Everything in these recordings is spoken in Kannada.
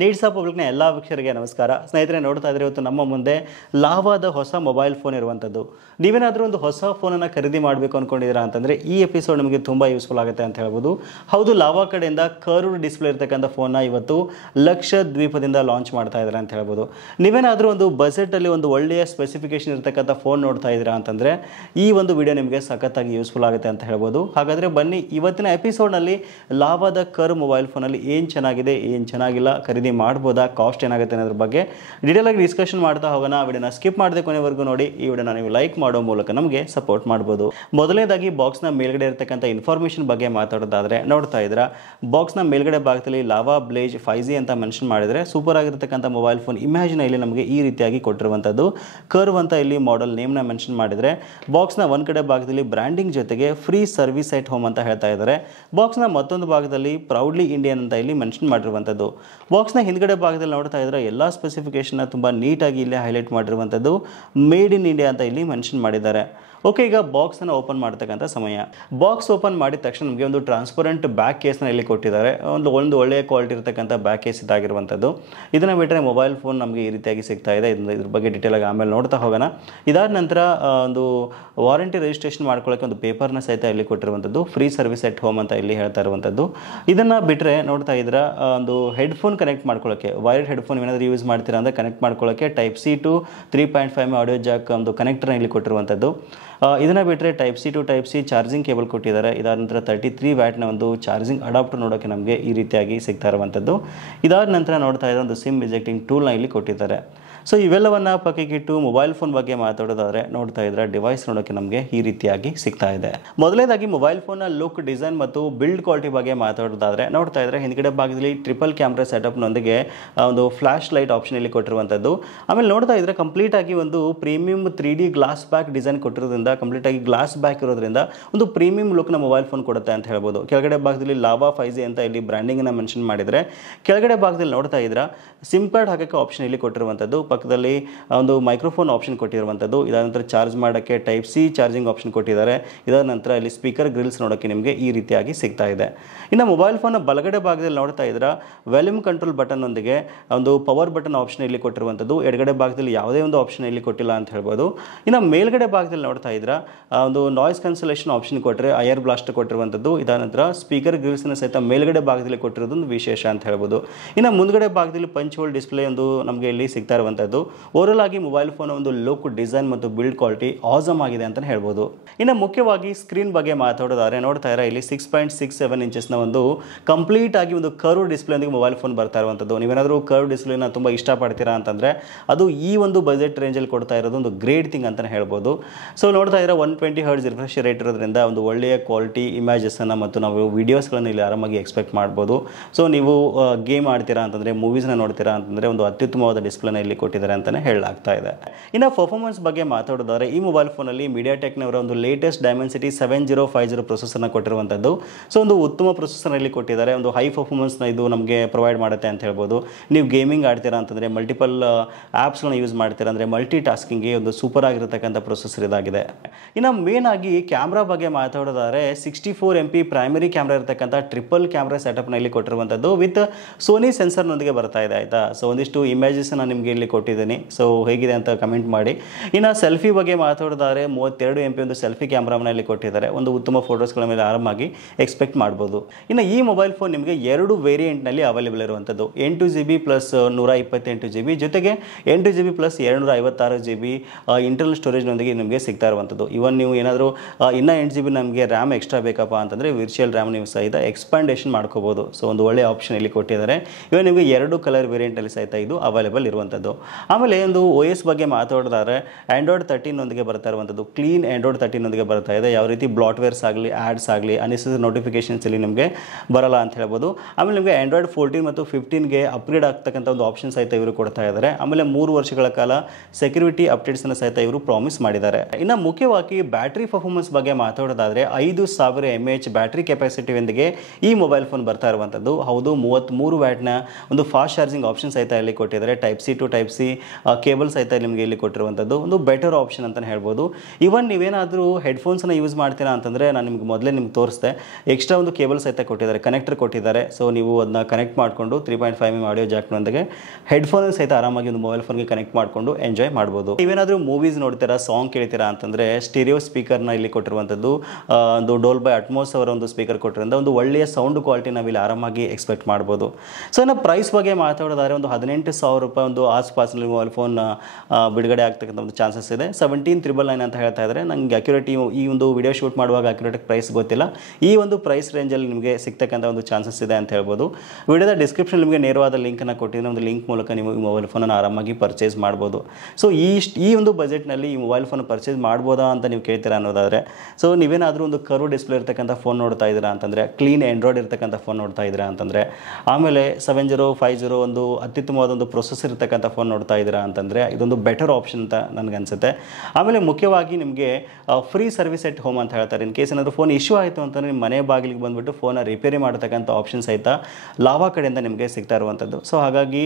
ನೀಡ್ಸ್ ಆಫ್ ಪಬ್ಲಿಕ್ನ ಎಲ್ಲ ವೀಕ್ಷಕರಿಗೆ ನಮಸ್ಕಾರ. ಸ್ನೇಹಿತರೆ, ನೋಡ್ತಾ ಇದ್ರೆ ಇವತ್ತು ನಮ್ಮ ಮುಂದೆ ಲಾವಾದ ಹೊಸ ಮೊಬೈಲ್ ಫೋನ್ ಇರುವಂಥದ್ದು. ನೀವೇನಾದರೂ ಒಂದು ಹೊಸ ಫೋನನ್ನು ಖರೀದಿ ಮಾಡಬೇಕು ಅಂದ್ಕೊಂಡಿದ್ದೀರಾ ಅಂತಂದರೆ ಈ ಎಪಿಸೋಡ್ ನಿಮಗೆ ತುಂಬ ಯೂಸ್ಫುಲ್ ಆಗುತ್ತೆ ಅಂತ ಹೇಳ್ಬೋದು. ಹೌದು, ಲಾವಾ ಕಡೆಯಿಂದ ಕರ್ವ್ಡ್ ಡಿಸ್ಪ್ಲೇ ಇರ್ತಕ್ಕಂಥ ಫೋನ್ನ ಇವತ್ತು ಲಕ್ಷದ್ವೀಪದಿಂದ ಲಾಂಚ್ ಮಾಡ್ತಾ ಇದ್ದಾರೆ ಅಂತ ಹೇಳ್ಬೋದು. ನೀವೇನಾದರೂ ಒಂದು ಬಜೆಟಲ್ಲಿ ಒಂದು ಒಳ್ಳೆಯ ಸ್ಪೆಸಿಫಿಕೇಶನ್ ಇರ್ತಕ್ಕಂಥ ಫೋನ್ ನೋಡ್ತಾ ಇದ್ದೀರಾ ಅಂತಂದರೆ ಈ ಒಂದು ವಿಡಿಯೋ ನಿಮಗೆ ಸಖತ್ತಾಗಿ ಯೂಸ್ಫುಲ್ ಆಗುತ್ತೆ ಅಂತ ಹೇಳ್ಬೋದು. ಹಾಗಾದರೆ ಬನ್ನಿ, ಇವತ್ತಿನ ಎಪಿಸೋಡ್ನಲ್ಲಿ ಲಾವಾದ ಕರ್ವ್ ಮೊಬೈಲ್ ಫೋನಲ್ಲಿ ಏನು ಚೆನ್ನಾಗಿದೆ, ಏನು ಚೆನ್ನಾಗಿಲ್ಲ, ಖರೀದಿ ಮಾಡ್ಬೋದಾ, ಕಾಸ್ಟ್ ಏನಾಗುತ್ತೆ ಅನ್ನೋದ್ರ ಬಗ್ಗೆ ಡೀಟೇಲ್ ಆಗಿ ಡಿಸ್ಕಷನ್ ಮಾಡ್ತಾ ಹೋಗೋಣ. ವಿಡಿಯೋನ ಸ್ಕಿಪ್ ಮಾಡದೆ ಕೊನೆವರೆಗೂ ನೋಡಿ. ಈ ವಿಡಿಯೋನ ನೀವು ಲೈಕ್ ಮಾಡೋ ಮೂಲಕ ನಮಗೆ ಸಪೋರ್ಟ್ ಮಾಡ್ಬೋದು. ಮೊದಲನೇದಾಗಿ ಬಾಕ್ಸ್ನ ಮೇಲ್ಗಡೆ ಇರತಕ್ಕಂಥ ಇನ್ಫಾರ್ಮೇಷನ್ ಬಗ್ಗೆ ಮಾತಾಡೋದಾದ್ರೆ, ನೋಡ್ತಾ ಇದ್ದೀರಾ ಬಾಕ್ಸ್ನ ಮೇಲ್ಗಡೆ ಭಾಗದಲ್ಲಿ ಲಾವಾ ಬ್ಲೇಜ್ 5G ಅಂತ ಮೆನ್ಷನ್ ಮಾಡಿದರೆ ಸೂಪರ್ ಆಗಿರ್ತಕ್ಕಂಥ ಮೊಬೈಲ್ ಫೋನ್ ಇಮ್ಯಾಜಿನ್ ಇಲ್ಲಿ ನಮಗೆ ಈ ರೀತಿಯಾಗಿ ಕೊಟ್ಟಿರುವಂಥದ್ದು. ಕರ್ವ್ ಅಂತ ಇಲ್ಲಿ ಮಾಡೆಲ್ ನೇಮ್ನ ಮೆನ್ಷನ್ ಮಾಡಿದರೆ, ಬಾಕ್ಸ್ನ ಒಂದು ಕಡೆ ಭಾಗದಲ್ಲಿ ಬ್ರ್ಯಾಂಡಿಂಗ್ ಜೊತೆಗೆ ಫ್ರೀ ಸರ್ವಿಸ್ ಎಟ್ ಹೋಮ್ ಅಂತ ಹೇಳ್ತಾ ಇದ್ದಾರೆ. ಬಾಕ್ಸ್ನ ಮತ್ತೊಂದು ಭಾಗದಲ್ಲಿ ಪ್ರೌಡ್ಲಿ ಇಂಡಿಯನ್ ಅಂತ ಇಲ್ಲಿ ಮೆನ್ಷನ್ ಮಾಡಿರುವಂಥದ್ದು. ಬಾಕ್ಸ್ನ ಹಿಂದ್ಗಡೆ ಭಾಗದಲ್ಲಿ ನೋಡ್ತಾ ಇದ್ರೆ ಎಲ್ಲ ಸ್ಪೆಸಿಫಿಕೇಶನ್ ತುಂಬ ನೀಟಾಗಿ ಇಲ್ಲಿ ಹೈಲೈಟ್ ಮಾಡಿರುವಂಥದ್ದು. ಮೇಡ್ ಇನ್ ಇಂಡಿಯಾ ಅಂತ ಇಲ್ಲಿ ಮೆನ್ಷನ್ ಮಾಡಿದ್ದಾರೆ. ಓಕೆ, ಈಗ ಬಾಕ್ಸನ್ನು ಓಪನ್ ಮಾಡ್ತಕ್ಕಂಥ ಸಮಯ. ಬಾಕ್ಸ್ ಓಪನ್ ಮಾಡಿದ ತಕ್ಷಣ ನಮಗೆ ಒಂದು ಟ್ರಾನ್ಸ್ಪರೆಂಟ್ ಬ್ಯಾಕ್ ಕೇಸ್ನ ಇಲ್ಲಿ ಕೊಟ್ಟಿದ್ದಾರೆ. ಒಂದು ಒಳ್ಳೆಯ ಕ್ವಾಲಿಟಿ ಇರತಕ್ಕಂಥ ಬ್ಯಾಕ್ ಕೇಸ್ ಇದಾಗಿರುವಂಥದ್ದು. ಇದನ್ನು ಬಿಟ್ಟರೆ ಮೊಬೈಲ್ ಫೋನ್ ನಮಗೆ ಈ ರೀತಿಯಾಗಿ ಸಿಗ್ತಾ ಇದೆ. ಇದ್ರ ಬಗ್ಗೆ ಡೀಟೇಲ್ ಆಗಿ ಆಮೇಲೆ ನೋಡ್ತಾ ಹೋಗೋಣ. ಇದಾದ ನಂತರ ಒಂದು ವಾರಂಟಿ ರಿಜಿಸ್ಟ್ರೇಷನ್ ಮಾಡ್ಕೊಳ್ಳೋಕ್ಕೆ ಒಂದು ಪೇಪರ್ನ ಸಹಿತ ಇಲ್ಲಿ ಕೊಟ್ಟಿರುವಂಥದ್ದು. ಫ್ರೀ ಸರ್ವಿಸ್ ಎಟ್ ಹೋಮ್ ಅಂತ ಇಲ್ಲಿ ಹೇಳ್ತಾ ಇರುವಂಥದ್ದು. ಇದನ್ನು ಬಿಟ್ಟರೆ ನೋಡ್ತಾ ಇದ್ರೆ ಒಂದು ಹೆಡ್ಫೋನ್ ಕನೆಕ್ಟ್ ಮಾಡ್ಕೊಳ್ಳೋಕ್ಕೆ, ವೈರ್ಡ್ ಹೆಡ್ಫೋನ್ ಏನಾದರೂ ಯೂಸ್ ಮಾಡ್ತೀರಾ ಅಂದರೆ ಕನೆಕ್ಟ್ ಮಾಡ್ಕೊಳ್ಳೋಕ್ಕೆ Type-C to 3.5 ಆಡಿಯೋ ಜಾಕ್ ಒಂದು ಕನೆಕ್ಟರ್ನ ಇಲ್ಲಿ ಕೊಟ್ಟಿರುವಂಥದ್ದು. ಇದನ್ನು ಬಿಟ್ಟರೆ Type-C to Type-C charging cable ಕೊಟ್ಟಿದ್ದಾರೆ. ಇದಾದ ನಂತರ 33 ವ್ಯಾಟ್ನ ಒಂದು ಚಾರ್ಜಿಂಗ್ ಅಡಾಪ್ಟರ್ ನೋಡೋಕ್ಕೆ ನಮಗೆ ಈ ರೀತಿಯಾಗಿ ಸಿಗ್ತಾ ಇರುವಂಥದ್ದು. ಇದಾದ ನಂತರ ನೋಡ್ತಾ ಇರೋ ಒಂದು ಸಿಮ್ ಇಜೆಕ್ಟಿಂಗ್ ಟೂಲ್ನ ಇಲ್ಲಿ ಕೊಟ್ಟಿದ್ದಾರೆ. ಸೊ ಇವೆಲ್ಲವನ್ನು ಪಕ್ಕಕ್ಕಿಟ್ಟು ಮೊಬೈಲ್ ಫೋನ್ ಬಗ್ಗೆ ಮಾತಾಡೋದಾದರೆ ನೋಡ್ತಾ ಇದ್ರೆ ಡಿವೈಸ್ ನೋಡೋಕ್ಕೆ ನಮಗೆ ಈ ರೀತಿಯಾಗಿ ಸಿಗ್ತಾ ಇದೆ. ಮೊದಲನೇದಾಗಿ ಮೊಬೈಲ್ ಫೋನ್ನ ಲುಕ್, ಡಿಸೈನ್ ಮತ್ತು ಬಿಲ್ಡ್ ಕ್ವಾಲಿಟಿ ಬಗ್ಗೆ ಮಾತಾಡೋದಾದರೆ ನೋಡ್ತಾ ಇದ್ರೆ ಹಿಂದ್ಗಡೆ ಭಾಗದಲ್ಲಿ ಟ್ರಿಪಲ್ ಕ್ಯಾಮ್ರಾ ಸೆಟಪ್ನೊಂದಿಗೆ ಒಂದು ಫ್ಲಾಶ್ ಲೈಟ್ ಆಪ್ಷನ್ ಇಲ್ಲಿ ಕೊಟ್ಟಿರುವಂಥದ್ದು. ಆಮೇಲೆ ನೋಡ್ತಾ ಇದ್ರೆ ಕಂಪ್ಲೀಟ್ ಆಗಿ ಒಂದು premium 3D glass back design ಕೊಟ್ಟಿರೋದ್ರಿಂದ, ಕಂಪ್ಲೀಟ್ ಆಗಿ ಗ್ಲಾಸ್ ಬ್ಯಾಕ್ ಇರೋದ್ರಿಂದ ಒಂದು ಪ್ರೀಮಿಯಂ ಲುಕ್ನ ಮೊಬೈಲ್ ಫೋನ್ ಕೊಡುತ್ತೆ ಅಂತ ಹೇಳ್ಬೋದು. ಕೆಳಗಡೆ ಭಾಗದಲ್ಲಿ ಲಾವಾ 5G ಅಂತ ಇಲ್ಲಿ ಬ್ರ್ಯಾಂಡಿಂಗನ್ನು ಮೆನ್ಷನ್ ಮಾಡಿದರೆ, ಕೆಳಗಡೆ ಭಾಗದಲ್ಲಿ ನೋಡ್ತಾ ಇದ್ರೆ ಸಿಮ್ ಕಾರ್ಡ್ ಹಾಕೋಕ್ಕೆ ಆಪ್ಷನ್ ಇಲ್ಲಿ ಕೊಟ್ಟಿರುವಂಥದ್ದು. ಪಕ್ಕದಲ್ಲಿ ಒಂದು ಮೈಕ್ರೋಫೋನ್ ಆಪ್ಷನ್ ಕೊಟ್ಟಿರುವಂಥದ್ದು. ಇದಾದ ನಂತರ ಚಾರ್ಜ್ ಮಾಡೋಕ್ಕೆ Type-C ಚಾರ್ಜಿಂಗ್ ಆಪ್ಷನ್ ಕೊಟ್ಟಿದ್ದಾರೆ. ಇದಾದ ನಂತರ ಇಲ್ಲಿ ಸ್ಪೀಕರ್ ಗ್ರಿಲ್ಸ್ ನೋಡೋಕ್ಕೆ ನಿಮಗೆ ಈ ರೀತಿಯಾಗಿ ಸಿಗ್ತಾ ಇದೆ. ಇನ್ನು ಮೊಬೈಲ್ ಫೋನ್ನ ಬಲಗಡೆ ಭಾಗದಲ್ಲಿ ನೋಡ್ತಾ ಇದ್ರೆ ವಾಲ್ಯೂಮ್ ಕಂಟ್ರೋಲ್ ಬಟನ್ ಒಂದಿಗೆ ಒಂದು ಪವರ್ ಬಟನ್ ಆಪ್ಷನ್ ಇಲ್ಲಿ ಕೊಟ್ಟಿರುವಂಥದ್ದು. ಎಡಗಡೆ ಭಾಗದಲ್ಲಿ ಯಾವುದೇ ಒಂದು ಆಪ್ಷನ್ ಇಲ್ಲಿ ಕೊಟ್ಟಿಲ್ಲ ಅಂತ ಹೇಳ್ಬೋದು. ಇನ್ನು ಮೇಲ್ಗಡೆ ಭಾಗದಲ್ಲಿ ನೋಡ್ತಾ ಇದ್ರೆ ಒಂದು ನಾಯ್ಸ್ ಕ್ಯಾನ್ಸಲೇಷನ್ ಆಪ್ಷನ್ ಕೊಟ್ಟರೆ ಐರ್ ಬ್ಲಾಸ್ಟರ್ ಕೊಟ್ಟಿರುವಂಥದ್ದು. ಇದಾದ ನಂತರ ಸ್ಪೀಕರ್ ಗ್ರಿಲ್ಸ್ನ ಸಹಿತ ಮೇಲ್ಗಡೆ ಭಾಗದಲ್ಲಿ ಕೊಟ್ಟಿರೋದು ಒಂದು ವಿಶೇಷ ಅಂತ ಹೇಳ್ಬೋದು. ಇನ್ನು ಮುಂದ್ಗಡೆ ಭಾಗದಲ್ಲಿ ಪಂಚ್ ಹೋಲ್ ಡಿಸ್ಪ್ಲೇ ಒಂದು ನಮಗೆ ಇಲ್ಲಿ ಸಿಗ್ತಾ ಇರುವಂಥದ್ದು. ಓವರಾಲ್ ಆಗಿ ಮೊಬೈಲ್ ಫೋನ್ ಒಂದು ಲುಕ್, ಡಿಸೈನ್ ಮತ್ತು ಬಿಲ್ಡ್ ಕ್ವಾಲಿಟಿ ಆಸಮ್ ಆಗಿದೆ ಅಂತ ಹೇಳ್ಬೋದು. ಇನ್ನು ಮುಖ್ಯವಾಗಿ ಸ್ಕ್ರೀನ್ ಬಗ್ಗೆ ಮಾತಾಡೋದಾದ್ರೆ ನೋಡ್ತಾ ಇದ್ರೆ ಇಲ್ಲಿ 6.67 ಇಂಚಸ್ನ ಒಂದು ಕಂಪ್ಲೀಟ್ ಆಗಿ ಒಂದು ಕರ್ವ್ ಡಿಸ್ಪ್ಲೇ ಒಂದಿಗೆ ಮೊಬೈಲ್ ಫೋನ್ ಬರ್ತಾ ಇರುವಂಥದ್ದು. ನೀವೇನಾದರೂ ಕರ್ವ್ ಡಿಸ್ಪ್ಲೇನ ತುಂಬ ಇಷ್ಟಪಡ್ತೀರಾ ಅಂತಂದರೆ ಅದು ಈ ಒಂದು ಬಜೆಟ್ ರೇಂಜಲ್ಲಿ ಕೊಡ್ತಾ ಇರೋದು ಒಂದು ಗ್ರೇಟ್ ಥಿಂಗ್ ಅಂತಲೇ ಹೇಳ್ಬೋದು. ಸೊ ನೋಡ್ತಾ ಇದ್ರೆ 120 Hz ರಿಫ್ರೆಶ್ ರೇಟ್ ಇರೋದ್ರಿಂದ ಒಂದು ಒಳ್ಳೆಯ ಕ್ವಾಲಿಟಿ ಇಮೇಜಸ್ಸನ್ನು ಮತ್ತು ನಾವು ವೀಡಿಯೋಸ್ಗಳನ್ನು ಇಲ್ಲಿ ಆರಾಮಾಗಿ ಎಕ್ಸ್ಪೆಕ್ಟ್ ಮಾಡ್ಬೋದು. ಸೊ ನೀವು ಗೇಮ್ ಆಡ್ತೀರಾ ಅಂತಂದರೆ, ಮೂವೀಸ್ನ ನೋಡ್ತೀರಾ ಅಂತಂದರೆ ಒಂದು ಅತ್ಯುತ್ತಮವಾದ ಡಿಸ್ಪ್ಲೇನ ಇಲ್ಲಿ ಕೊಟ್ಟಿದ್ದಾರೆ ಅಂತಲೇ ಹೇಳಲಾಗ್ತಾ ಇದೆ. ಇನ್ನು ಪರ್ಫಾರ್ಮೆನ್ಸ್ ಬಗ್ಗೆ ಮಾತಾಡೋದಾದ್ರೆ ಈ ಮೊಬೈಲ್ ಫೋನಲ್ಲಿ ಮೀಡಿಯಾಟೆಕ್ನವರ ಒಂದು ಲೇಟೆಸ್ಟ್ ಡೈಮೆನ್ಸಿಟಿ 7050 ಪ್ರೊಸೆಸರ್ನ ಕೊಟ್ಟಿರುವಂಥದ್ದು. ಸೊ ಒಂದು ಉತ್ತಮ ಪ್ರೊಸೆಸರ್ ಇಲ್ಲಿ ಕೊಟ್ಟಿದ್ದಾರೆ. ಒಂದು ಹೈ ಪರ್ಫಾರ್ಮೆನ್ಸ್ನ ಇದು ನಮಗೆ ಪ್ರೊವೈಡ್ ಮಾಡುತ್ತೆ ಅಂತ ಹೇಳ್ಬೋದು. ನೀವು ಗೇಮಿಂಗ್ ಆಡ್ತೀರಾ ಅಂತಂದರೆ, ಮಲ್ಟಿಪಲ್ ಆ್ಯಪ್ಸ್ಗಳನ್ನ ಯೂಸ್ ಮಾಡ್ತೀರಾ ಅಂದರೆ ಮಲ್ಟಿ ಟಾಸ್ಕಿಂಗ್ಗೆ ಒಂದು ಸೂಪರ್ ಆಗಿರತಕ್ಕಂಥ ಪ್ರೊಸೆಸರ್ ಇದಾಗಿದೆ. ಇನ್ನು ಮೇನ್ ಆಗಿ ಕ್ಯಾಮ್ರಾ ಬಗ್ಗೆ ಮಾತಾಡೋದಾದ್ರೆ 64 MP ಪ್ರೈಮರಿ ಕ್ಯಾಮ್ರಾ ಇರತಕ್ಕಂಥ ಟ್ರಿಪಲ್ ಕ್ಯಾಮ್ರಾ ಸೆಟಪ್ನ ಇಲ್ಲಿ ಕೊಟ್ಟಿರುವಂಥದ್ದು ವಿತ್ ಸೋನಿ ಸೆನ್ಸರ್ನೊಂದಿಗೆ ಬರ್ತಾ ಇದೆ. ಆಯಿತಾ, ಸೊ ಒಂದಿಷ್ಟು ಇಮೇಜಸ್ನ ನಿಮಗೆ ಇಲ್ಲಿ ಕೊಟ್ಟಿದ್ದೀನಿ. ಸೊ ಹೇಗಿದೆ ಅಂತ ಕಮೆಂಟ್ ಮಾಡಿ. ಇನ್ನು ಸೆಲ್ಫಿ ಬಗ್ಗೆ ಮಾತಾಡೋದಾದ್ರೆ 32 MP ಒಂದು ಸೆಲ್ಫಿ ಕ್ಯಾಮ್ರಾನ ಇಲ್ಲಿ ಕೊಟ್ಟಿದ್ದಾರೆ. ಒಂದು ಉತ್ತಮ ಫೋಟೋಸ್ಗಳ ಮೇಲೆ ಆರಾಮಾಗಿ ಎಕ್ಸ್ಪೆಕ್ಟ್ ಮಾಡ್ಬೋದು. ಇನ್ನು ಈ ಮೊಬೈಲ್ ಫೋನ್ ನಿಮಗೆ 2 ವೇರಿಯಂಟ್ನಲ್ಲಿ ಅವೈಲೇಬಲ್ ಇರುವಂಥದ್ದು. 8GB ಪ್ಲಸ್ 128GB ಜೊತೆಗೆ 8GB ಪ್ಲಸ್ 256GB ಇಂಟರ್ನಲ್ ಸ್ಟೋರೇಜ್ನೊಂದಿಗೆ ನಿಮಗೆ ಸಿಗ್ತಾ ಇರುವಂಥದ್ದು. ಇವನ್ ನೀವು ಏನಾದರೂ ಇನ್ನೂ 8GB ನಮಗೆ ರ್ಯಾಮ್ ಎಕ್ಸ್ಟ್ರಾ ಬೇಕಪ್ಪ ಅಂತಂದರೆ ವಿರ್ಚುವಲ್ ರ್ಯಾಮ್ ನೀವು ಸಹಿತ ಎಕ್ಸ್ಪಾಂಡೇಷನ್ ಮಾಡ್ಕೋಬೋದು. ಸೊ ಒಂದು ಒಳ್ಳೆಯ ಆಪ್ಷನ್ ಇಲ್ಲಿ ಕೊಟ್ಟಿದ್ದಾರೆ. ಇವನ್ ನಿಮಗೆ 2 ಕಲರ್ ವೇರಿಯಂಟಲ್ಲಿ ಸಹಿತ ಇದು ಅವೈಲೇಬಲ್ ಇರುವಂಥದ್ದು. ಆಮೇಲೆ ಒಂದು OS ಬಗ್ಗೆ ಮಾತಾಡೋದಾದ್ರೆ Android 13 ಬರ್ತಾ ಇರುವಂಥದ್ದು. ಕ್ಲೀನ್ Android 13 ಬರ್ತಾ ಇದೆ. ಯಾವ ರೀತಿ ಬ್ಲಾಟ್ವೇರ್ಸ್ ಆಗಲಿ, ಆ್ಯಡ್ಸ್ ಆಗಲಿ, ಅನ್ನೆಸೆಸರಿ ನೋಟಿಫಿಕೇಶನ್ಸ್ ಇಲ್ಲಿ ನಿಮಗೆ ಬರಲ್ಲ ಅಂತ ಹೇಳ್ಬೋದು. ಆಮೇಲೆ ನಿಮಗೆ Android 14 ಮತ್ತು 15ಗೆ ಅಪ್ಗ್ರೇಡ್ ಆಗ್ತಕ್ಕಂಥ ಒಂದು ಆಪ್ಷನ್ ಸಹಿತ ಇವರು ಕೊಡ್ತಾ ಇದ್ದಾರೆ. ಆಮೇಲೆ 3 ವರ್ಷಗಳ ಕಾಲ ಸೆಕ್ಯೂರಿಟಿ ಅಪ್ಡೇಟ್ಸನ್ನು ಸಹಿತ ಇವರು ಪ್ರಾಮಿಸ್ ಮಾಡಿದ್ದಾರೆ. ಇನ್ನು ಮುಖ್ಯವಾಗಿ ಬ್ಯಾಟ್ರಿ ಪರ್ಫಾರ್ಮೆನ್ಸ್ ಬಗ್ಗೆ ಮಾತಾಡೋದಾದರೆ 5000 mAh ಬ್ಯಾಟ್ರಿ ಕೆಪಾಸಿಟಿಯೊಂದಿಗೆ ಈ ಮೊಬೈಲ್ ಫೋನ್ ಬರ್ತಾ ಇರುವಂಥದ್ದು. ಹೌದು, 33 ವ್ಯಾಟ್ನ ಒಂದು ಫಾಸ್ಟ್ ಚಾರ್ಜಿಂಗ್ ಆಪ್ಷನ್ ಸಹಿತ ಇಲ್ಲಿ ಕೊಟ್ಟಿದ್ದಾರೆ. Type C to type C cable ಸಹಿತ ನಿಮಗೆ ಇಲ್ಲಿ ಕೊಟ್ಟಿರುವಂಥದ್ದು ಒಂದು ಬೆಟರ್ ಆಪ್ಷನ್ ಅಂತಲೇ ಹೇಳ್ಬೋದು. ಇವನ್ ನೀವೇನಾದರೂ ಹೆಡ್ಫೋನ್ಸನ್ನು ಯೂಸ್ ಮಾಡ್ತೀರಾ ಅಂತಂದರೆ ನಾನು ನಿಮ್ಗೆ ಮೊದಲೇ ನಿಮ್ಗೆ ತೋರಿಸ್ದೆ, ಎಕ್ಸ್ಟ್ರಾ ಒಂದು ಕೇಬಲ್ ಸಹಿತ ಕೊಟ್ಟಿದ್ದಾರೆ, ಕನೆಕ್ಟರ್ ಕೊಟ್ಟಿದ್ದಾರೆ. ಸೊ ನೀವು ಅದನ್ನ ಕನೆಕ್ಟ್ ಮಾಡಿಕೊಂಡು 3.5 mm ಆಡಿಯೋ ಜಾಕ್ನೊಂದಿಗೆ ಹೆಡ್ಫೋನ್ ಸಹಿತ ಆರಾಮಾಗಿ ಒಂದು ಮೊಬೈಲ್ ಫೋನ್ಗೆ ಕನೆಕ್ಟ್ ಮಾಡಿಕೊಂಡು ಎಂಜಾಯ್ ಮಾಡ್ಬೋದು. ನೀವೇನಾದರೂ ಮೂವೀಸ್ ನೋಡ್ತೀರಾ, ಸಾಂಗ್ ಕೇಳ್ತೀರಾ ಅಂತಂದರೆ ಸ್ಟೀರಿಯೋ ಸ್ಪೀಕರ್ನ ಇಲ್ಲಿ ಕೊಟ್ಟಿರುವಂಥದ್ದು ಒಂದು ಡೋಲ್ಬೈ ಅಟ್ಮೋಸ್ ಅವರ ಒಂದು ಸ್ಪೀಕರ್ ಕೊಟ್ಟಿರೋದ್ರಿಂದ ಒಂದು ಒಳ್ಳೆಯ ಸೌಂಡ್ ಕ್ವಾಲಿಟಿ ನಾವಿಲ್ಲಿ ಆರಾಮಾಗಿ ಎಕ್ಸ್ಪೆಕ್ಟ್ ಮಾಡ್ಬೋದು. ಸೊ ಇನ್ನು ಪ್ರೈಸ್ ಬಗ್ಗೆ ಮಾತಾಡೋದಾದರೆ ಒಂದು 18,000 ರೂಪಾಯಿ ಒಂದು ಆಸ್ಪಾಸ್ನಲ್ಲಿ ಮೊಬೈಲ್ ಫೋನ್ ಬಿಡುಗಡೆ ಆಗ್ತಕ್ಕಂಥ ಒಂದು ಚಾನ್ಸಸ್ ಇದೆ. 17,999 ಅಂತ ಹೇಳ್ತಾ ಇದ್ದಾರೆ. ನನಗೆ ಅಕ್ಯುರೇಟ್ ಈ ಒಂದು ವಿಡಿಯೋ ಶೂಟ್ ಮಾಡುವಾಗ ಅಕ್ಯುರೇಟ್ ಪ್ರೈಸ್ ಗೊತ್ತಿಲ್ಲ. ಈ ಒಂದು ಪ್ರೈಸ್ ರೇಂಜಲ್ಲಿ ನಿಮಗೆ ಸಿಗ್ತಕ್ಕಂಥ ಒಂದು ಚಾನ್ಸಸ್ ಇದೆ ಅಂತ ಹೇಳ್ಬೋದು. ವಿಡಿಯೋದ ಡಿಸ್ಕ್ರಿಪ್ಷನ್ ನಿಮಗೆ ನೇರವಾದ ಲಿಂಕನ್ನು ಕೊಟ್ಟಿದ್ದೀನಿ. ಒಂದು ಲಿಂಕ್ ಮೂಲಕ ನೀವು ಈ ಮೊಬೈಲ್ ಫೋನನ್ನು ಆರಾಮಾಗಿ ಪರ್ಚೇಸ್ ಮಾಡ್ಬೋದು. ಸೊ ಈ ಒಂದು ಬಜೆಟ್ನಲ್ಲಿ ಈ ಮೊಬೈಲ್ ಫೋನ್ ಪರ್ಚೇಸ್ ಮಾಡ್ಬೋದಾ ಅಂತ ನೀವು ಕೇಳ್ತೀರಾ ಅನ್ನೋದಾದರೆ, ಸೊ ನೀವೇನಾದರೂ ಒಂದು ಕರ್ವ್ ಡಿಸ್ಪ್ಲೇ ಇರ್ತಕ್ಕಂಥ ಫೋನ್ ನೋಡ್ತಾ ಇದ್ದೀರಾ ಅಂತಂದರೆ, ಕ್ಲೀನ್ ಆಂಡ್ರಾಯ್ಡ್ ಇರ್ತಕ್ಕಂಥ ಫೋನ್ ನೋಡ್ತಾ ಇದ್ದೀರಾ ಅಂತಂದರೆ, ಆಮೇಲೆ 7050 ಒಂದು ಅತ್ಯುತ್ತಮವಾದ ಒಂದು ಪ್ರೊಸೆಸರ್ ಇರ್ತಕ್ಕಂಥ ಫೋನ್ ನೋಡ್ತಾ ಇದ್ದೀರಾ ಅಂತಂದರೆ ಇದೊಂದು ಬೆಟರ್ ಆಪ್ಷನ್ ಅಂತ ನನಗನ್ಸುತ್ತೆ. ಆಮೇಲೆ ಮುಖ್ಯವಾಗಿ ನಿಮಗೆ ಫ್ರೀ ಸರ್ವಿಸ್ ಎಟ್ ಹೋಮ್ ಅಂತ ಹೇಳ್ತಾರೆ. ಇನ್ ಕೇಸ್ ಏನಾದರೂ ಫೋನ್ ಇಶ್ಯೂ ಆಯಿತು ಅಂತಂದರೆ ನಿಮ್ಮ ಮನೆ ಬಾಗಿಲಿಗೆ ಬಂದುಬಿಟ್ಟು ಫೋನ ರಿಪೇರಿ ಮಾಡತಕ್ಕಂಥ ಆಪ್ಷನ್ ಸಹಿತ ಲಾವಾ ಕಡೆಯಿಂದ ನಿಮಗೆ ಸಿಗ್ತಾ ಇರುವಂಥದ್ದು. ಸೊ ಹಾಗಾಗಿ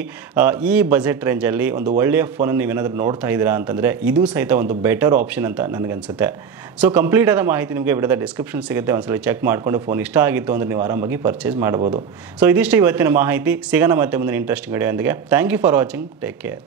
ಈ ಬಜೆಟ್ ರೇಂಜಲ್ಲಿ ಒಂದು ಒಳ್ಳೆಯ ಫೋನನ್ನು ನೀವೇನಾದರೂ ನೋಡ್ತಾ ಇದ್ದೀರಾ ಅಂತಂದರೆ ಇದು ಸಹಿತ ಒಂದು ಬೆಟರ್ ಆಪ್ಷನ್ ಅಂತ ನನಗನ್ಸುತ್ತೆ. ಸೊ ಕಂಪ್ಲೀಟ್ ಆದ ಮಾಹಿತಿ ನಿಮಗೆ ವಿಡಿಯೋದ ಡಿಸ್ಕ್ರಿಪ್ಷನ್ ಸಿಗುತ್ತೆ. ಒಂದ್ಸಲ ಚೆಕ್ ಮಾಡಿಕೊಂಡು ಫೋನ್ ಇಷ್ಟ ಆಗಿತ್ತು ಅಂದರೆ ನೀವು ಆರಾಮಾಗಿ ಪರ್ಚೇಸ್ ಮಾಡ್ಬೋದು. ಸೊ ಇದಿಷ್ಟು ಇವತ್ತಿನ ಮಾಹಿತಿ. ಸಿಗೋಣ ಮತ್ತೆ ಮುಂದಿನ ಇಂಟ್ರೆಸ್ಟಿಂಗ್ ವಿಡಿಯೋ ಒಂದಿಗೆ. Thank you for watching. Take care.